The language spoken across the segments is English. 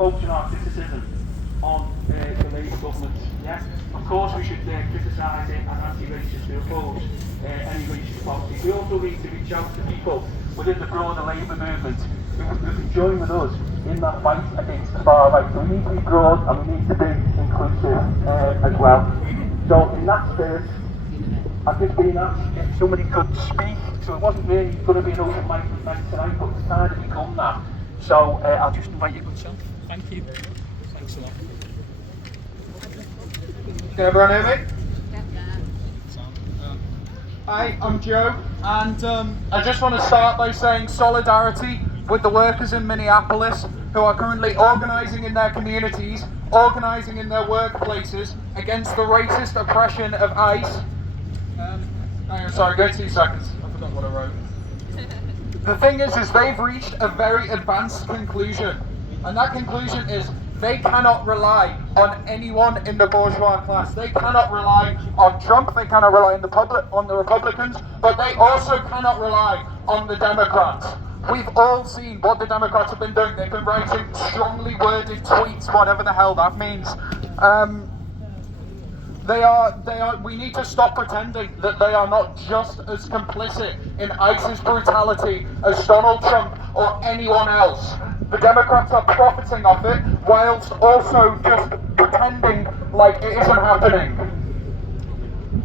focusing our criticism on the Labour government. Yeah? Of course we should criticise it and anti-racist to oppose any racist policy. We also need to reach out to people within the broader Labour movement who can join with us in that fight against the far right. So we need to be broad and we need to be inclusive as well. So in that spirit, I've just been asked if somebody could speak, so it wasn't really going to be an open mic night tonight, but it's kind of become that. So I'll just invite you good self. Thank you. Thanks a lot. Can everyone hear me? Hi, I'm Joe, and I just want to start by saying solidarity with the workers in Minneapolis who are currently organising in their communities, organising in their workplaces against the racist oppression of ICE. Sorry, go 2 seconds. I forgot what I wrote. The thing is they've reached a very advanced conclusion, and that conclusion is they cannot rely on anyone in the bourgeois class. They cannot rely on Trump, they cannot rely on the Republicans, but they also cannot rely on the Democrats. We've all seen what the Democrats have been doing. They've been writing strongly worded tweets, whatever the hell that means. We need to stop pretending that they are not just as complicit in ISIS brutality as Donald Trump or anyone else. The Democrats are profiting off it, whilst also just pretending like it isn't happening.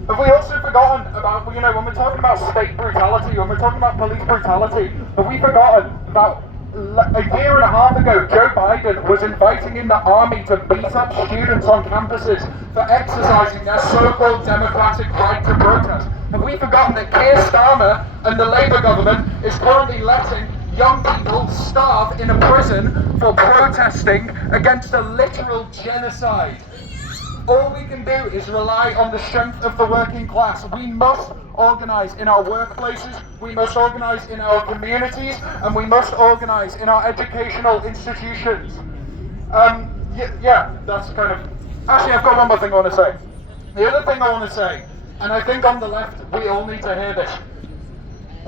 Have we also forgotten about, when we're talking about state brutality, when we're talking about police brutality, have we forgotten that a year and a half ago, Joe Biden was inviting in the army to beat up students on campuses for exercising their so-called democratic right to protest? Have we forgotten that Keir Starmer and the Labour government is currently letting young people starve in a prison for protesting against a literal genocide? All we can do is rely on the strength of the working class. We must organise in our workplaces, we must organise in our communities, and we must organise in our educational institutions. That's kind of... Actually, I've got one more thing I want to say. The other thing I want to say, and I think on the left, we all need to hear this.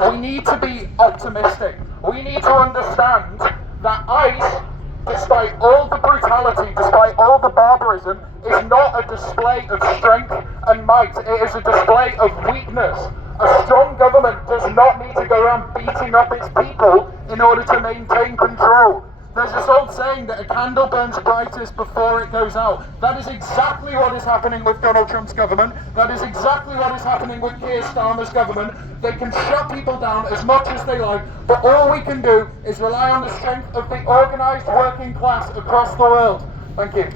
We need to be optimistic. We need to understand that ICE, despite all the brutality, despite all the barbarism, is not a display of strength and might. It is a display of weakness. A strong government does not need to go around beating up its people in order to maintain control. There's this old saying that a candle burns brightest before it goes out. That is exactly what is happening with Donald Trump's government. That is exactly what is happening with Keir Starmer's government. They can shut people down as much as they like, but all we can do is rely on the strength of the organised working class across the world. Thank you.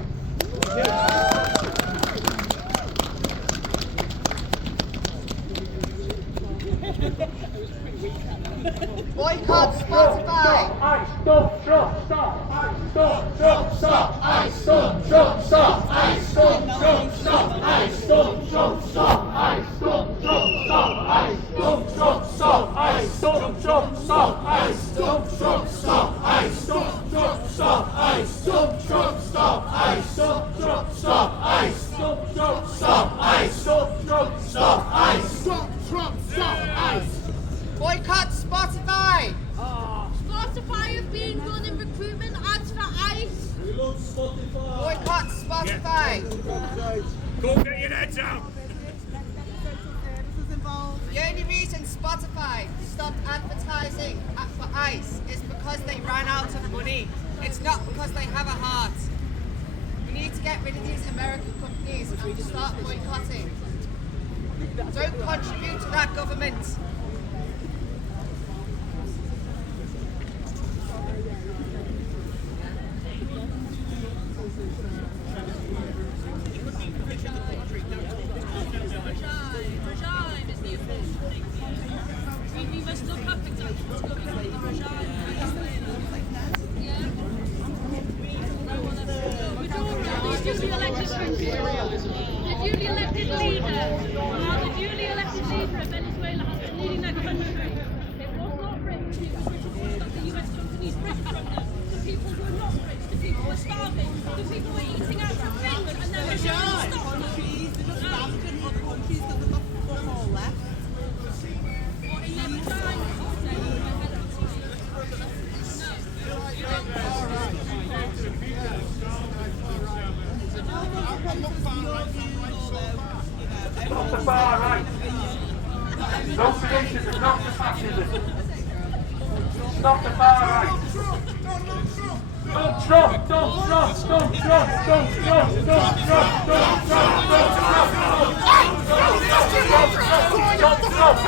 Boycott Spotify! ICE, stop, Trump, stop! ICE, stop, Trump, stop! ICE, stop, Trump, stop! ICE, stop, Trump, stop! ICE, stop, Trump, stop! ICE, stop, Trump, stop! ICE, stop, Trump, stop! ICE, stop, Trump, stop! ICE, stop, Trump, stop! ICE, stop, Trump, stop! ICE, stop, Trump, stop! ICE, stop, Trump, stop! ICE, stop, Trump, stop! ICE, stop, Trump, stop! ICE, stop, Trump, stop! ICE. Boycott Spotify! Spotify have been running recruitment ads for ICE. We love Spotify. Boycott Spotify! Go get your heads out. The only reason Spotify stopped advertising for ICE is because they ran out of money. It's not because they have a heart. We need to get rid of these American companies and start boycotting. Don't contribute to that government. We must look up exactly what's going on in the regime. The duly elected leader. Now the duly elected leader of Venezuela has been leading their country. It was not rich. It was rich because the US companies rich from them. The people were not rich. The people were starving. The people were eating out of things and then they were stopped. They're just damaging other countries because they've got fuck all left. What in their regime? No, you don't. Stop the far right. No to racism, no to fascism. Stop the far right. Don't Trump, don't Trump, don't Trump, don't Trump, don't Trump, don't Trump, don't Trump, don't Trump.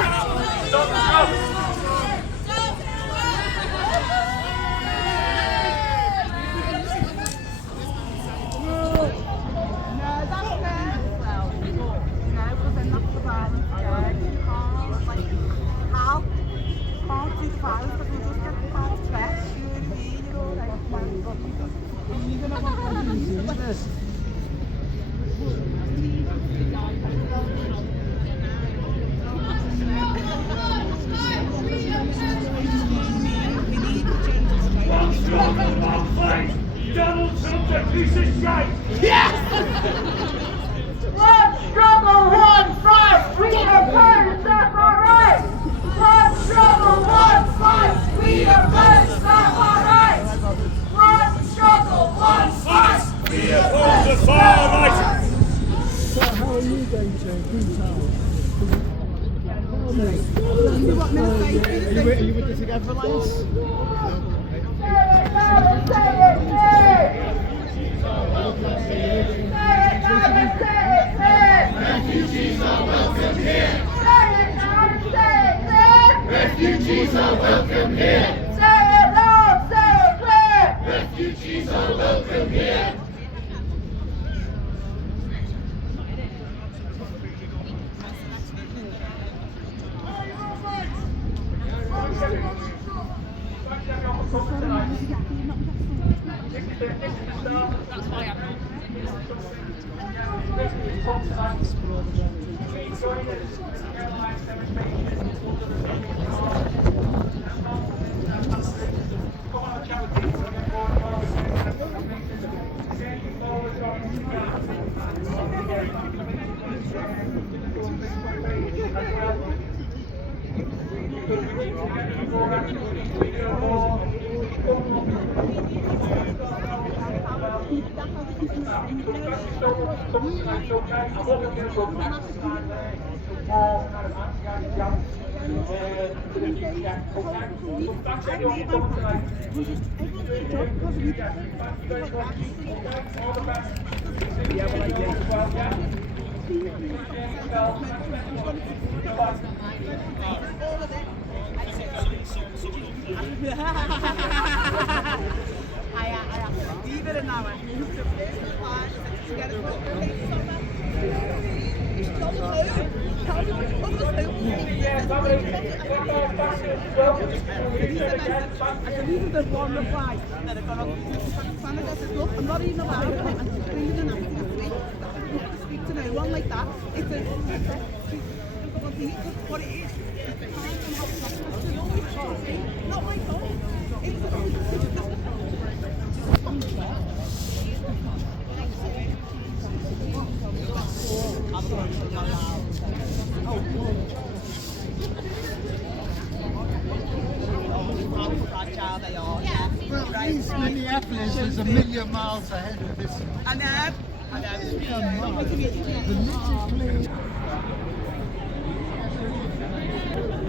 Donald Trump's a piece of shit! Yes! One struggle, one fight! We oppose separate! One struggle, one fight! We oppose separate! One struggle, one fight! We oppose the far right. So how are you going to boot out? Are you with the Together Alliance? Refugees are welcome here. Refugees are welcome here. Say it loud, say it clear. Refugees are welcome here. Even the one reply that have gone up to Canada says, look, I'm not even allowed to I'm just bringing an to speak to no one like that. It's a what it is. Not my fault. Minneapolis is a million miles ahead of this. And then, The